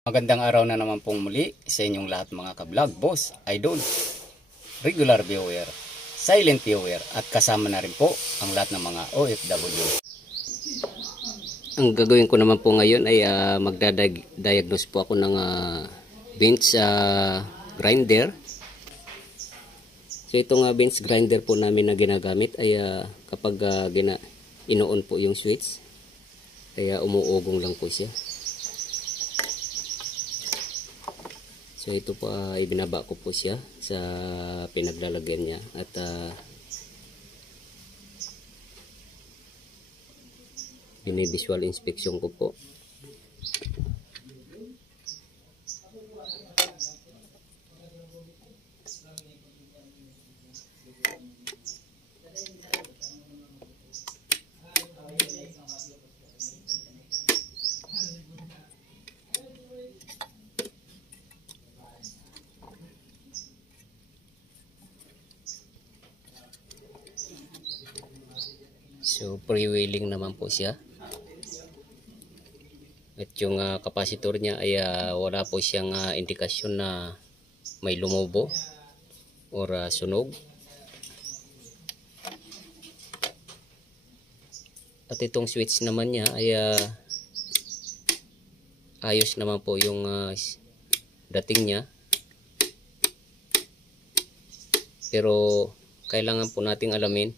Magandang araw na naman pong muli sa inyong lahat mga ka-vlog, boss, idol, regular viewer, silent viewer at kasama na rin po ang lahat ng mga OFW. Ang gagawin ko naman po ngayon ay magdadiagnose po ako ng bench grinder. So itong bench grinder po namin na ginagamit ay kapag ino-on po yung switch ay umuugong lang po siya. So ito po ibinaba ko po siya sa pinaglalagyan niya at binivisual inspection ko po. So freewheeling naman po siya. At yung kapasitor niya ay wala po siyang indikasyon na may lumobo or sunog. At itong switch naman niya ay ayos naman po yung dating niya. Pero kailangan po nating alamin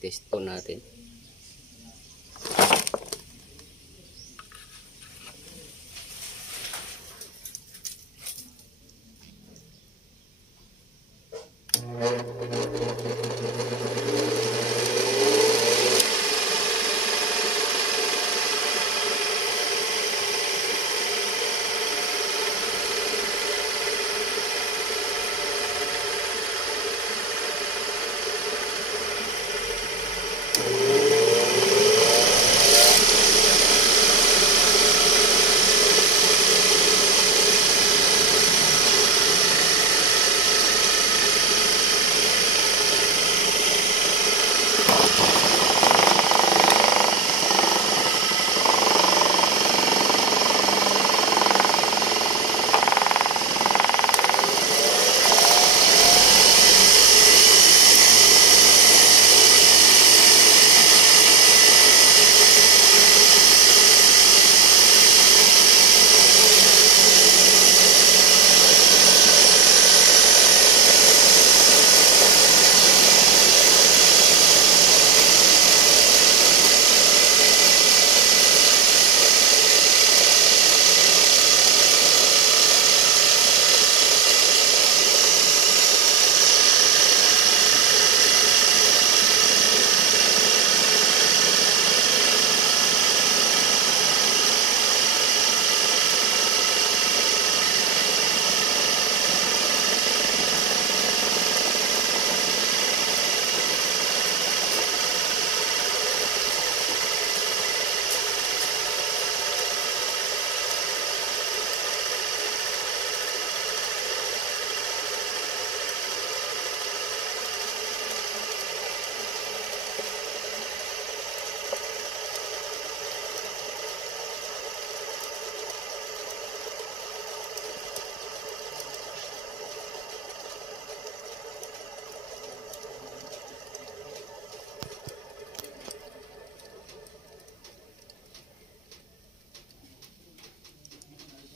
test po natin.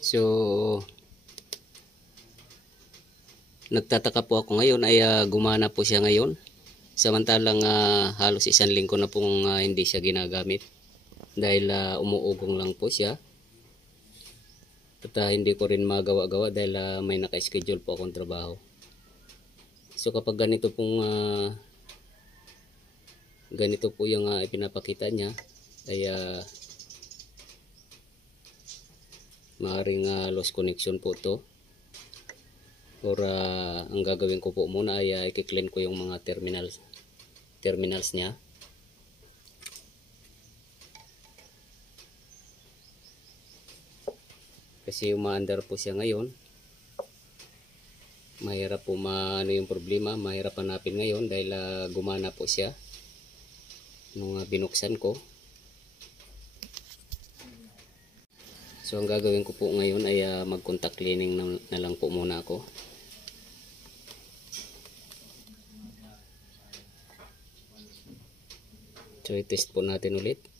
So nagtataka po ako ngayon ay gumana po siya ngayon. Samantalang halos isang linggo na pong hindi siya ginagamit dahil umuugong lang po siya. At hindi ko rin magawa-gawa dahil may naka-schedule po akong trabaho. So kapag ganito po yung ipinapakita niya ay maaaring lost connection po to. Or ang gagawin ko po muna ay i-clean ko yung mga terminals niya kasi umaandar po siya ngayon. Mahirap po ano yung problema, mahirap hanapin ngayon dahil gumana po siya nung binuksan ko. So ang gagawin ko po ngayon ay mag-contact cleaning na lang po muna ako. So i-test po natin ulit.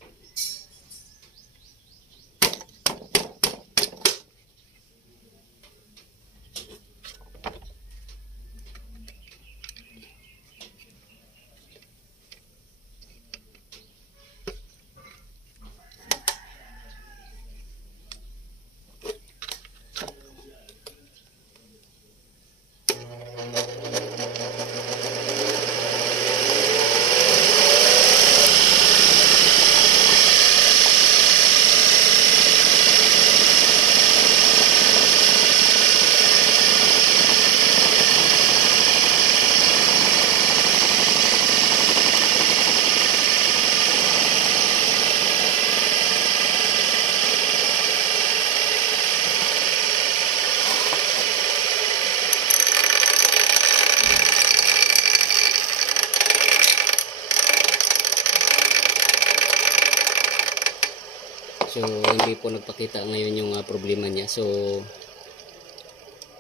So hindi po nagpakita ngayon yung problema niya. So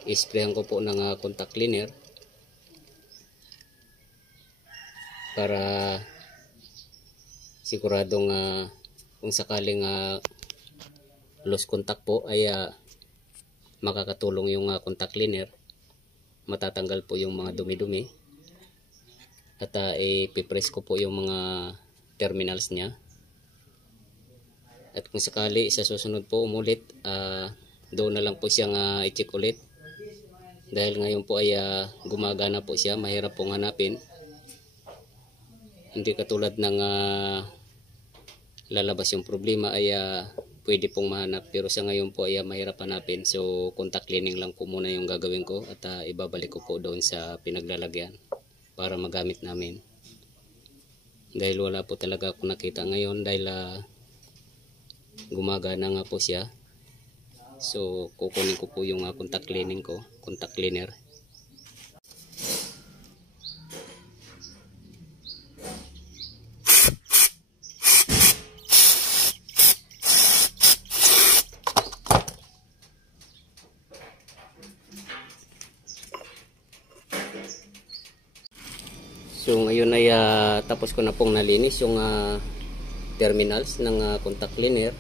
isprayan ko po ng contact cleaner para siguradong kung sakaling lost contact po ay makakatulong yung contact cleaner, matatanggal po yung mga dumi-dumi at ipipress ko po yung mga terminals niya. At kung sakali sa susunod po umulit, doon na lang po siyang i-check ulit. Dahil ngayon po ay gumagana po siya, mahirap pong hanapin. Hindi katulad ng lalabas yung problema ay pwede pong mahanap. Pero sa ngayon po ay mahirap hanapin. So contact cleaning lang po muna yung gagawin ko at ibabalik ko po doon sa pinaglalagyan para magamit namin. Dahil wala po talaga akong nakita ngayon dahil gumagana nga po siya. So kukunin ko po yung contact cleaning ko, contact cleaner. So ngayon ay tapos ko na pong nalinis yung terminals ng contact cleaner.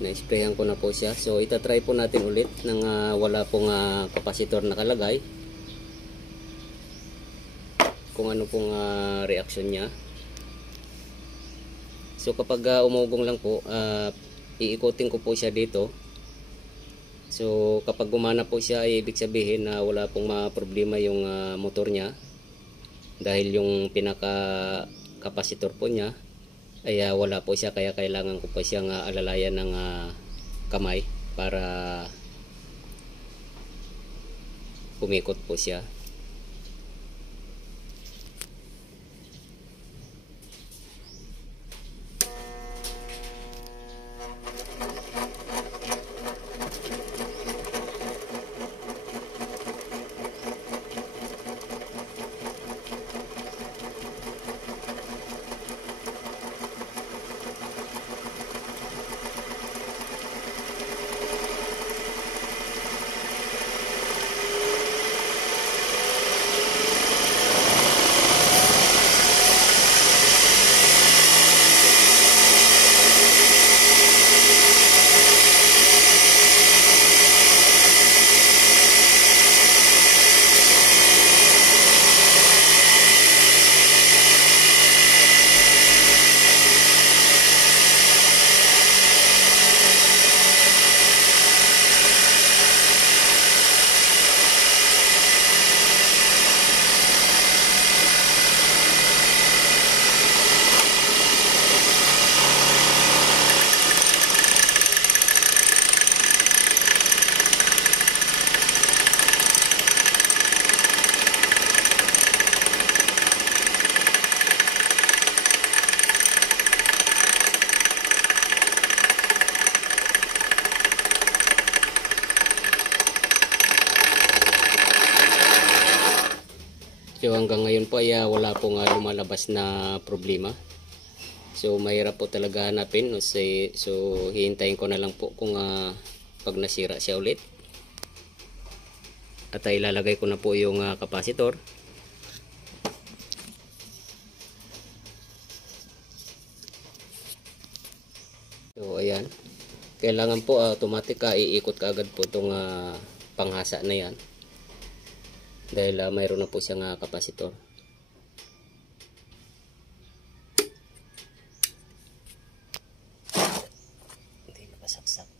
Na-sprayan ko na po siya. So itatry po natin ulit nang wala pong kapasitor nakalagay. Kung ano pong reaction niya. So kapag umugong lang po, iikutin ko po siya dito. So kapag gumana po siya, ibig sabihin na wala pong problema yung motor niya. Dahil yung pinaka kapasitor po niya ay wala po siya, kaya kailangan ko pa siyang alalayan ng kamay para umikot po siya. So hanggang ngayon po ay wala pong lumalabas na problema. So mahirap po talaga hanapin. So hihintayin ko na lang po kung pag nasira siya ulit. At ilalagay ko na po yung capacitor. So ayan. Kailangan po automatic iikot kaagad po itong panghasa na yan. Dahil mayroon na po siyang capacitor. Hindi makasaksak.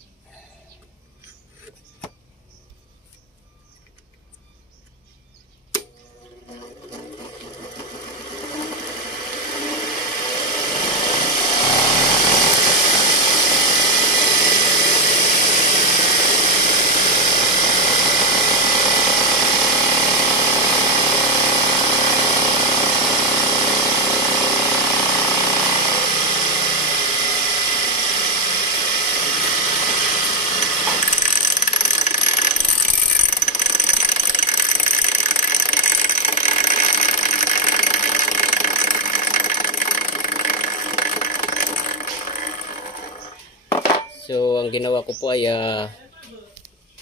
So ang ginawa ko po ay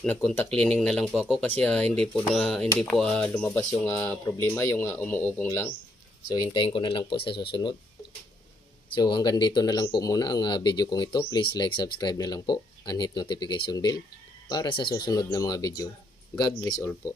nag-contact cleaning na lang po ako kasi hindi po lumabas yung problema, yung umuugong lang. So hintayin ko na lang po sa susunod. So hanggang dito na lang po muna ang video kong ito. Please like, subscribe na lang po and hit notification bell para sa susunod na mga video. God bless all po.